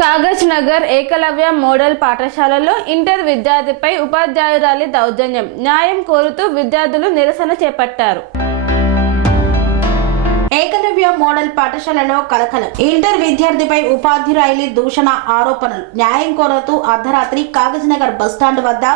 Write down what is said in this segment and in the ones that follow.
Kagaz Nagar Eklavya model పాఠశాలలో inter విద్యార్థిపై ఉపాధ్యాయురాలి దౌర్జన్యం, న్యాయం కోరుతూ విద్యార్థులు నిరసన చేపట్టారు. ఏకలవ్య మోడల్ పాఠశాలలో కలకలం. ఇంటర్ విద్యార్థిపై ఉపాధ్యాయులి దూషణ ఆరోపణలు, న్యాయం కోరుతూ అర్ధరాత్రి కాగజ్ నగర్ బస్టాండ్ వద్ద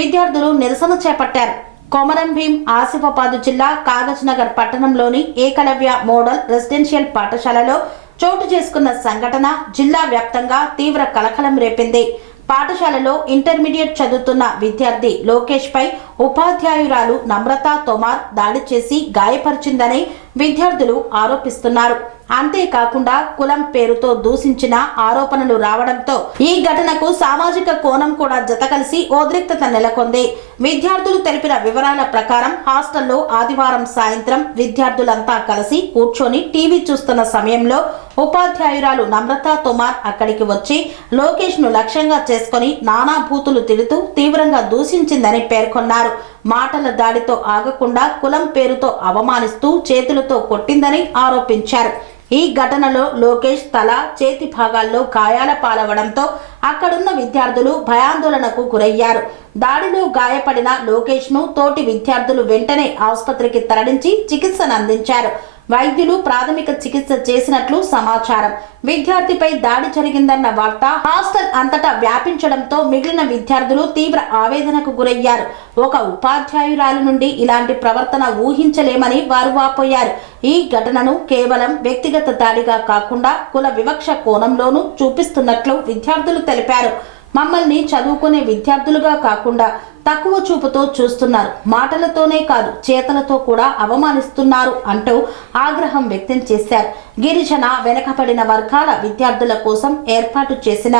విద్యార్థులు నిరసన చేపట్టారు. కొమరం భీం ఆసిఫాబాద్ జిల్లా కాగజ్ నగర్ పట్టణంలోని ఏకలవ్య మోడల్ రెసిడెన్షియల్ పాఠశాలలో చోటు చేసుకున్న సంఘటన జిల్లా వ్యాప్తంగా తీవ్ర కలకలం రేపింది. పాఠశాలలో ఇంటర్మీడియట్ చదువుతున్న విద్యార్థి లోకేష్ పై ఉపాధ్యాయురాలు నమ్రతా తోమార్ దాడి చేసి గాయపరిచిందని విద్యార్థులు ఆరోపిస్తున్నారు. అంతేకాకుండా కులం పేరుతో దూషించిన ఆరోపణలు రావడంతో ఈ ఘటనకు సామాజిక కోణం కూడా జతకలిసి ఉద్రిక్తత నెలకొంది. విద్యార్థులు తెలిపిన వివరాల ప్రకారం హాస్టల్లో ఆదివారం సాయంత్రం విద్యార్థులంతా కలిసి కూర్చొని టీవీ చూస్తున్న సమయంలో ఉపాధ్యాయురాలు నమ్రతా తోమార్ అక్కడికి వచ్చి లోకేష్ ను లక్ష్యంగా చేసుకుని నానా బూతులు తిడుతూ తీవ్రంగా దూషించిందని పేర్కొన్నారు. మాటల దాడితో ఆగకుండా కులం పేరుతో అవమానిస్తూ చేతులతో కొట్టిందని ఆరోపించారు. ఈ ఘటనలో లోకేష్ తల, చేతి భాగాల్లో గాయాల పాలవడంతో అక్కడున్న విద్యార్థులు భయాందోళనకు గురయ్యారు. దాడిలో గాయపడిన లోకేష్ ను తోటి విద్యార్థులు వెంటనే ఆసుపత్రికి తరలించి చికిత్సను అందించారు. వైద్యులు ప్రాథమిక చికిత్స చేసినట్లు సమాచారం. విద్యార్థిపై దాడి జరిగిందన్న వార్త హాస్టల్ అంతటా వ్యాపించడంతో మిగిలిన విద్యార్థులు తీవ్ర ఆవేదనకు గురయ్యారు. ఒక ఉపాధ్యాయురాలు నుండి ఇలాంటి ప్రవర్తన ఊహించలేమని వారు వాపోయారు. ఈ ఘటనను కేవలం వ్యక్తిగత దాడిగా కాకుండా కుల వివక్ష కోణంలోనూ చూపిస్తున్నట్లు విద్యార్థులు తెలిపారు. మమ్మల్ని చదువుకునే విద్యార్థులుగా కాకుండా తక్కువ చూపుతో చూస్తున్నారు, మాటలతోనే కాదు చేతలతో కూడా అవమానిస్తున్నారు అంటూ ఆగ్రహం వ్యక్తం చేశారు. గిరిజన వెనకబడిన వర్గాల విద్యార్థుల కోసం ఏర్పాటు చేసిన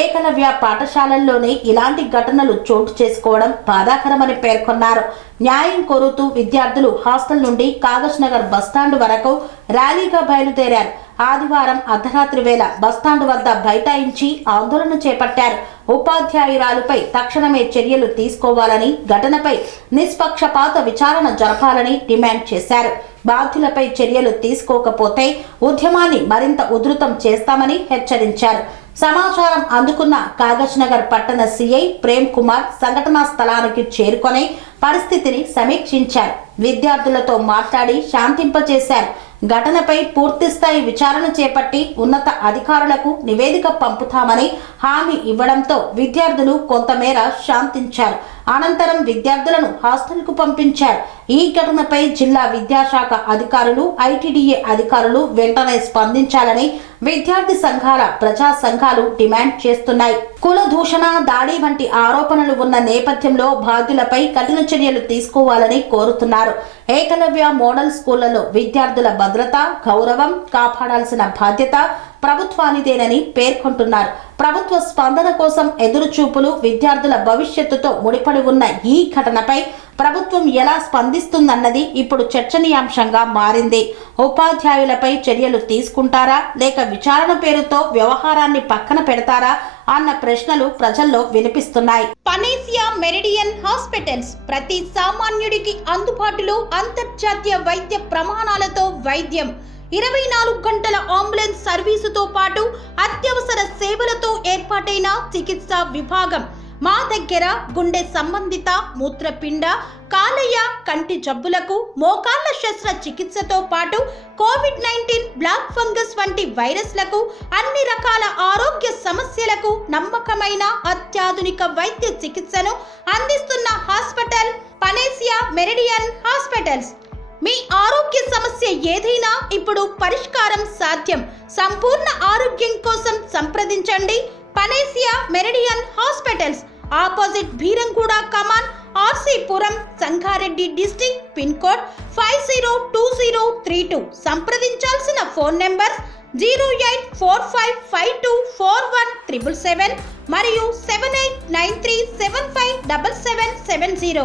ఏకలవ్య పాఠశాలల్లోనే ఇలాంటి ఘటనలు చోటు చేసుకోవడం బాధాకరమని పేర్కొన్నారు. న్యాయం కోరుతూ విద్యార్థులు హాస్టల్ నుండి కాగజ్ నగర్ బస్టాండ్ వరకు ర్యాలీగా బయలుదేరారు. ఆదివారం అర్ధరాత్రి వేళ బస్టాండ్ వద్ద బైఠాయించి ఆందోళన చేపట్టారు. ఉపాధ్యాయురాలుపై తక్షణమే చర్యలు తీసుకోవాలని, ఘటనపై నిష్పక్షపాత విచారణ జరపాలని డిమాండ్ చేశారు. బాధ్యులపై చర్యలు తీసుకోకపోతే ఉద్యమాన్ని మరింత ఉధృతం చేస్తామని హెచ్చరించారు. సమాచారం అందుకున్న కాగజ్ నగర్ పట్టణ సిఐ ప్రేమ్ కుమార్ సంఘటనా స్థలానికి చేరుకొని పరిస్థితిని సమీక్షించారు. విద్యార్థులతో మాట్లాడి శాంతింపజేశారు. ఘటనపై పూర్తిస్థాయి విచారణ చేపట్టి ఉన్నత అధికారులకు నివేదిక పంపుతామని హామీ ఇవ్వడంతో విద్యార్థులు కొంతమేర శాంతించారు. అనంతరం విద్యార్థులను హాస్టల్కు పంపించారు. ఈ ఘటనపై జిల్లా విద్యాశాఖ అధికారులు, ఐటీడీఏ అధికారులు వెంటనే స్పందించాలని విద్యార్థి సంఘాల, ప్రజా సంఘాలు డిమాండ్ చేస్తున్నాయి. కుల దూషణ, దాడి వంటి ఆరోపణలు ఉన్న నేపథ్యంలో బాధ్యులపై కఠిన చర్యలు తీసుకోవాలని కోరుతున్నారు. ఏకలవ్య మోడల్ స్కూళ్లలో విద్యార్థుల భద్రత, గౌరవం కాపాడాల్సిన బాధ్యత ప్రభుత్వానిదేనని పేర్కొంటున్నారు. ప్రభుత్వ స్పందన కోసం ఎదురుచూపులు, విద్యార్థుల భవిష్యత్తుతో ముడిపడి ఉన్న ఈ ఘటనపై ప్రభుత్వం ఎలా స్పందిస్తుందన్నది ఇప్పుడు చర్చనీయాంశంగా మారింది. ఉపాధ్యాయులపై చర్యలు తీసుకుంటారా లేక విచారణ పేరుతో వ్యవహారాన్ని పక్కన పెడతారా అన్న ప్రశ్నలు ప్రజల్లో వినిపిస్తున్నాయి. పనేసియా మెరిడియన్ హాస్పిటల్స్ ప్రతి సామాన్యుడికి అందుబాటులో అంతర్జాతీయ వైద్య ప్రమాణాలతో వైద్యం, 24 గంటల అంబులెన్స్ సర్వీసుతో పాటు అత్యవసర సేవలతో ఏర్పాటైన చికిత్సా విభాగం. మా దగ్గర గుండె సంబంధిత, మూత్రపిండ, కాలేయ, కంటి జబ్బులకు, మోకాళ్ల శస్త్ర చికిత్సతో పాటు కోవిడ్-19, బ్లాక్ ఫంగస్ వంటి వైరస్లకు, అన్ని రకాల ఆరోగ్య సమస్యలకు నమ్మకమైన అత్యాధునిక వైద్య చికిత్సను అందిస్తున్న హాస్పిటల్ పనేసియా మెరిడియన్ హాస్పిటల్స్. మీ ఆరోగ్య సమస్య ఏదైనా ఇప్పుడు పరిష్కారం సాధ్యం. సంపూర్ణ ఆరోగ్యం కోసం సంప్రదించండి Panacea Meridian hospitals, opposite Bheeramguda Kaman, RC Puram, Sangareddy district, pin code 502032. సంప్రదించాల్సిన ఫోన్ నెంబర్ 0845524177 మరియు 7893757770.